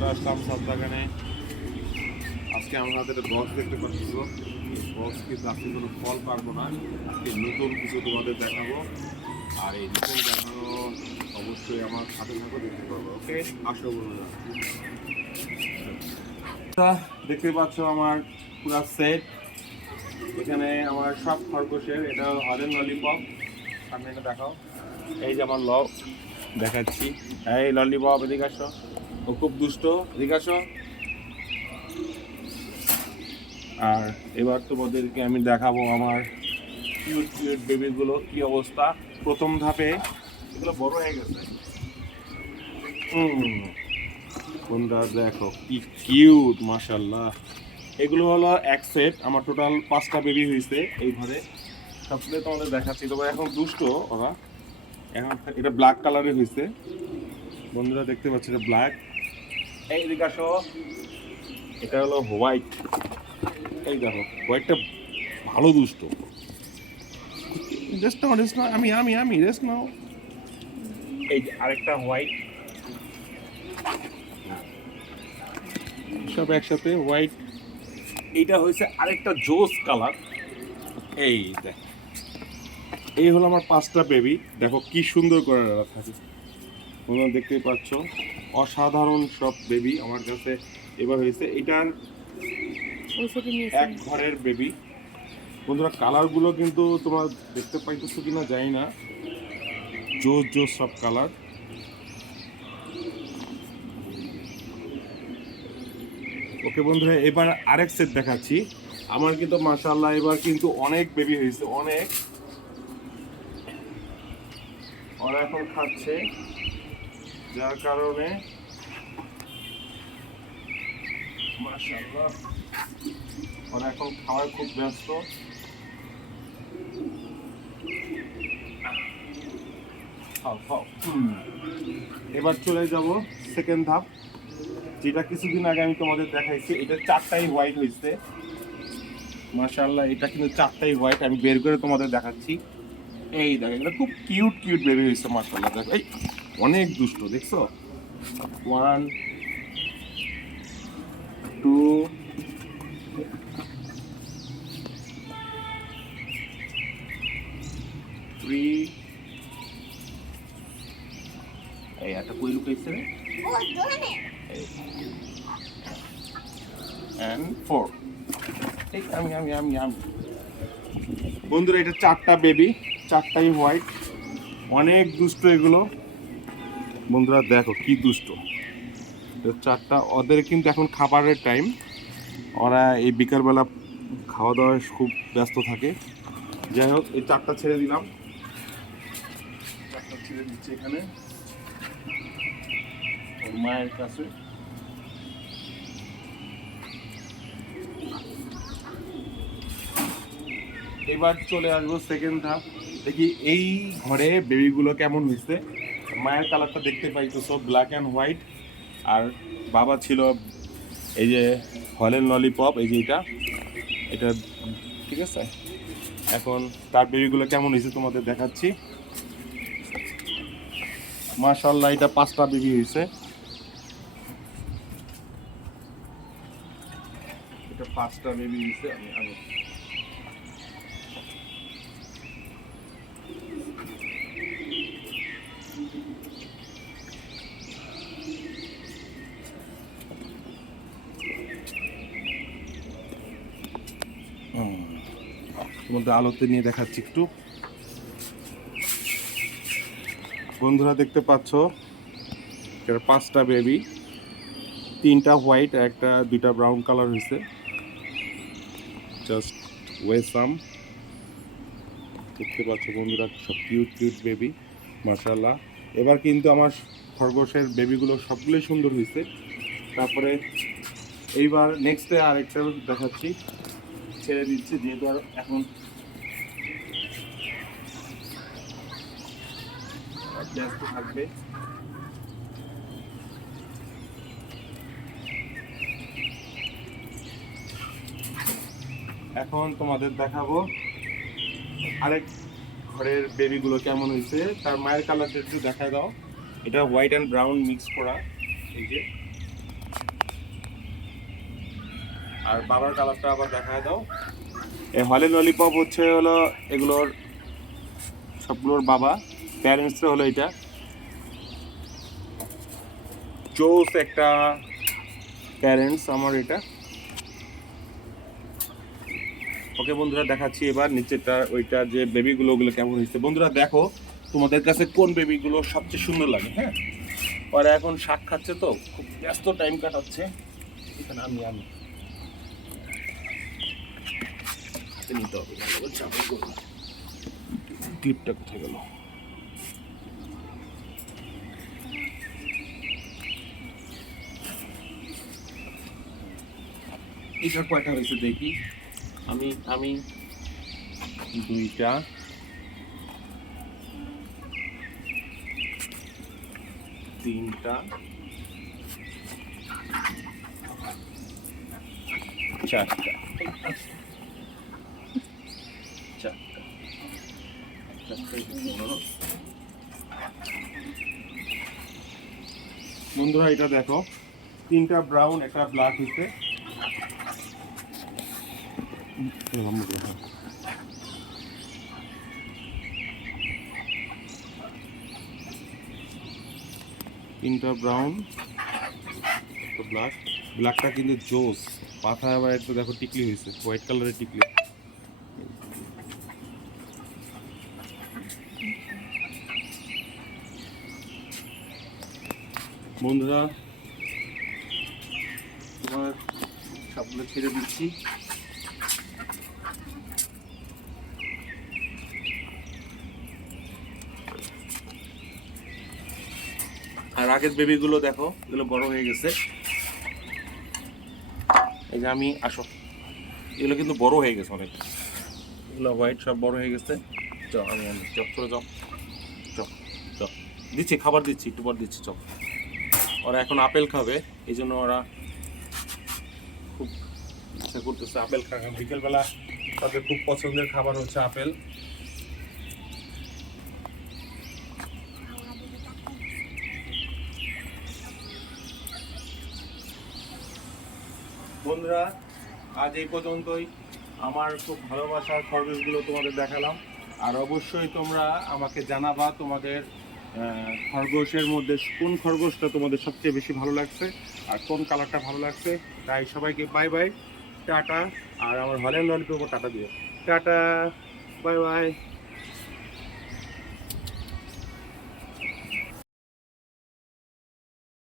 চলে আসলাম ছাদ বাগানে। আজকে আমার হাতে একটা বক্স দেখতে পাচ্ছি। বক্স কিন্তু আজকে কোনো ফল পারবো না, আজকে নতুন কিছু তোমাদের দেখাবো। আর এই নতুন দেখানো অবশ্যই আমার সাথে থাকো, দেখতে পারবো। ওকে, আসো বন্ধুরা। দেখতে পাচ্ছ আমার পুরা সেট। এখানে আমার সব খরগোশের, এটা হরেন ললিপপ। সামনে এটা দেখাও। এই যে আমার দেখাচ্ছি। এই ললিপপ, এদিকে আসো। ও খুব দুষ্ট, এদিকে আসো। আর এবার তোমাদেরকে আমি দেখাবো আমার কিউট কিউট বেবিগুলো কি অবস্থা। প্রথম ধাপে এগুলো বড় হয়ে গেছে। বন্ধুরা দেখো কি কিউট, মাশাআল্লাহ। এগুলো হলো এক সেট। আমার টোটাল 5টা বেবি হয়েছে এই ঘরে। সবগুলো তোমাদের দেখাচ্ছি। তবে এখন দুষ্ট ওরা। এখন এটা ব্ল্যাক কালারের হয়েছে। বন্ধুরা দেখতে পাচ্ছি এটা ব্ল্যাক। এই দিকে আসো। এটা হলো হোয়াইট। এই দেখো হোয়াইটটা ভালো দুষ্ট। রেস্ট নাও, রেস্ট নাও, আমি রেস্ট নাও। এই যে আরেকটা হোয়াইট, সব একসাথে হোয়াইট। এইটা হয়েছে আরেকটা জোস কালার। এই দেখ, এই হলো আমার 5টা বেবি। দেখো কি সুন্দর করে থাকে, তোমরা দেখতেই পাচ্ছ। অসাধারণ সব বেবি আমার কাছে এবার হয়েছে। এটার এক ঘরের বেবি। বন্ধুরা কালারগুলো কিন্তু তোমরা দেখতে পাইতেছো কিনা জানি না, জোস জোস সব কালার। ওকে বন্ধুরা, এবার আরেক সেট দেখাচ্ছি। আমার কিন্তু মাশাআল্লাহ এবার কিন্তু অনেক বেবি হয়েছে, অনেক। ওরা এখন খাচ্ছে, যার কারণে মাশাআল্লাহ ওরা এখন খাওয়ার খুব ব্যস্ত। এবার চলে যাব সেকেন্ড ধাপ, যেটা কিছুদিন আগে আমি তোমাদের দেখাইছি। এটা 4টাই হোয়াইট হয়েছে। মাশাআল্লাহ এটা কিন্তু 4টাই হোয়াইট। আমি বের করে তোমাদের দেখাচ্ছি। এই দেখো, এটা খুব কিউট কিউট বেবি হয়েছে। মাশাআল্লাহ দেখো, এই অনেক দুষ্ট, দেখছো? 1 2 3, এই একটা কই লুকাইছে রে, and 4। ঠিক, আমি বন্ধুরা এটা 4টা বেবি, 4টাই হোয়াইট। অনেক দুষ্ট এগুলো। বন্ধুরা দেখো কি দুষ্ট। 4টা। ওদের কিন্তু এখন খাবারের টাইম। ওরা এই বিকালবেলা খাওয়া দাওয়ায় খুব ব্যস্ত থাকে। যাই হোক, এই 4টা ছেড়ে দিলাম। 4টা ছেড়ে দিচ্ছি এখানে ওর মায়ের কাছে। এবার চলে আসবো সেকেন্ড ধাপ। দেখি এই ঘরে বেবিগুলো কেমন হয়েছে। মায়ের কালারটা দেখতে পাইতেছো, ব্ল্যাক অ্যান্ড হোয়াইট। আর বাবা ছিল এই যে হলেন ললিপপ, এই যে এটা ঠিক আছে। এখন তার বেবিগুলো কেমন হয়েছে তোমাদের দেখাচ্ছি। মাশাআল্লাহ এটা 5টা বেবি হয়েছে। এটা 5টা বেবি হয়েছে। আমি তোমাদের আলোতে নিয়ে দেখাচ্ছি একটু। বন্ধুরা দেখতে পাচ্ছ এটা 5টা বেবি, 3টা হোয়াইট, একটা 2টা ব্রাউন কালার হয়েছে। জাস্ট ওয়েসাম। দেখতে পাচ্ছ বন্ধুরা সব কিউট কিউট বেবি, মাশাআল্লাহ। এবার কিন্তু আমার খরগোশের বেবিগুলো সবগুলোই সুন্দর হয়েছে। তারপরে এইবার নেক্সটে আরেকটা দেখাচ্ছি, ছেড়ে দিচ্ছি যেহেতু আর এখন ব্যস্ত থাকবে। এখন তোমাদের দেখাবো আরেক ঘরের বেবিগুলো কেমন হয়েছে। তার মায়ের কালারটা একটু দেখা দাও। এটা হোয়াইট অ্যান্ড ব্রাউন মিক্স করা। এই যে আর বাবার কালারটা আবার দেখায় দাও। এই হল্যান্ড ললিপপ হলো এগুলোর সবগুলোর বাবা, প্যারেন্টসরা হলো এটা। জোস একটা প্যারেন্টস আমার এটা। ওকে বন্ধুরা, দেখাচ্ছি এবার নিচেটা ওইটা যে বেবিগুলো, ওগুলো কেমন হয়েছে। বন্ধুরা দেখো তোমাদের কাছে কোন বেবিগুলো সবচেয়ে সুন্দর লাগে। হ্যাঁ, ওরা এখন শাক খাচ্ছে তো খুব ব্যস্ত টাইম কাটাচ্ছে। এখানে আমি হাতে নিতে হবে, ক্লিপটা কোথায় গেল? এটা কয়টা হয়েছে দেখি। আমি দুইটা, তিনটা, চারটা, বন্ধুরা এটা দেখো, তিনটা ব্রাউন, একটা ব্ল্যাক হয়েছে। তিনটা ব্রাউন, ব্ল্যাকটা কিন্তু জোস। মাথায় আবার একটু দেখো টিকলি হয়েছে, হোয়াইট কালারের টিকলি। বন্ধুরা তোমার সবগুলো ছেড়ে দিচ্ছি। আর আগের বেবিগুলো দেখো, এগুলো বড় হয়ে গেছে। এই যে আমি আসো, এগুলো কিন্তু বড় হয়ে গেছে অনেক। এগুলো হোয়াইট সব বড় হয়ে গেছে। চল আমি চপ করে যাও, চপ চপ দিচ্ছি, খাবার দিচ্ছি, একটু পর দিচ্ছি চপ। ওরা এখন আপেল খাবে, এই জন্য ওরা খুব ইচ্ছা করতেছে আপেল খাবে। বিকেলবেলা তাদের খুব পছন্দের খাবার হচ্ছে আপেল। বন্ধুরা আজ এই পর্যন্তই। আমার খুব ভালোবাসার খরগোশগুলো তোমাদের দেখালাম। আর অবশ্যই তোমরা আমাকে জানাবা তোমাদের খরগোশের মধ্যে কোন খরগোশটা তোমাদের সবচেয়ে বেশি ভালো লাগছে আর কোন কালারটা ভালো লাগছে। তাই সবাইকে বাই বাই, টাটা। আর আমার হল্যান্ড ললিপপও টাটা দিও, টাটা, বাই বাই।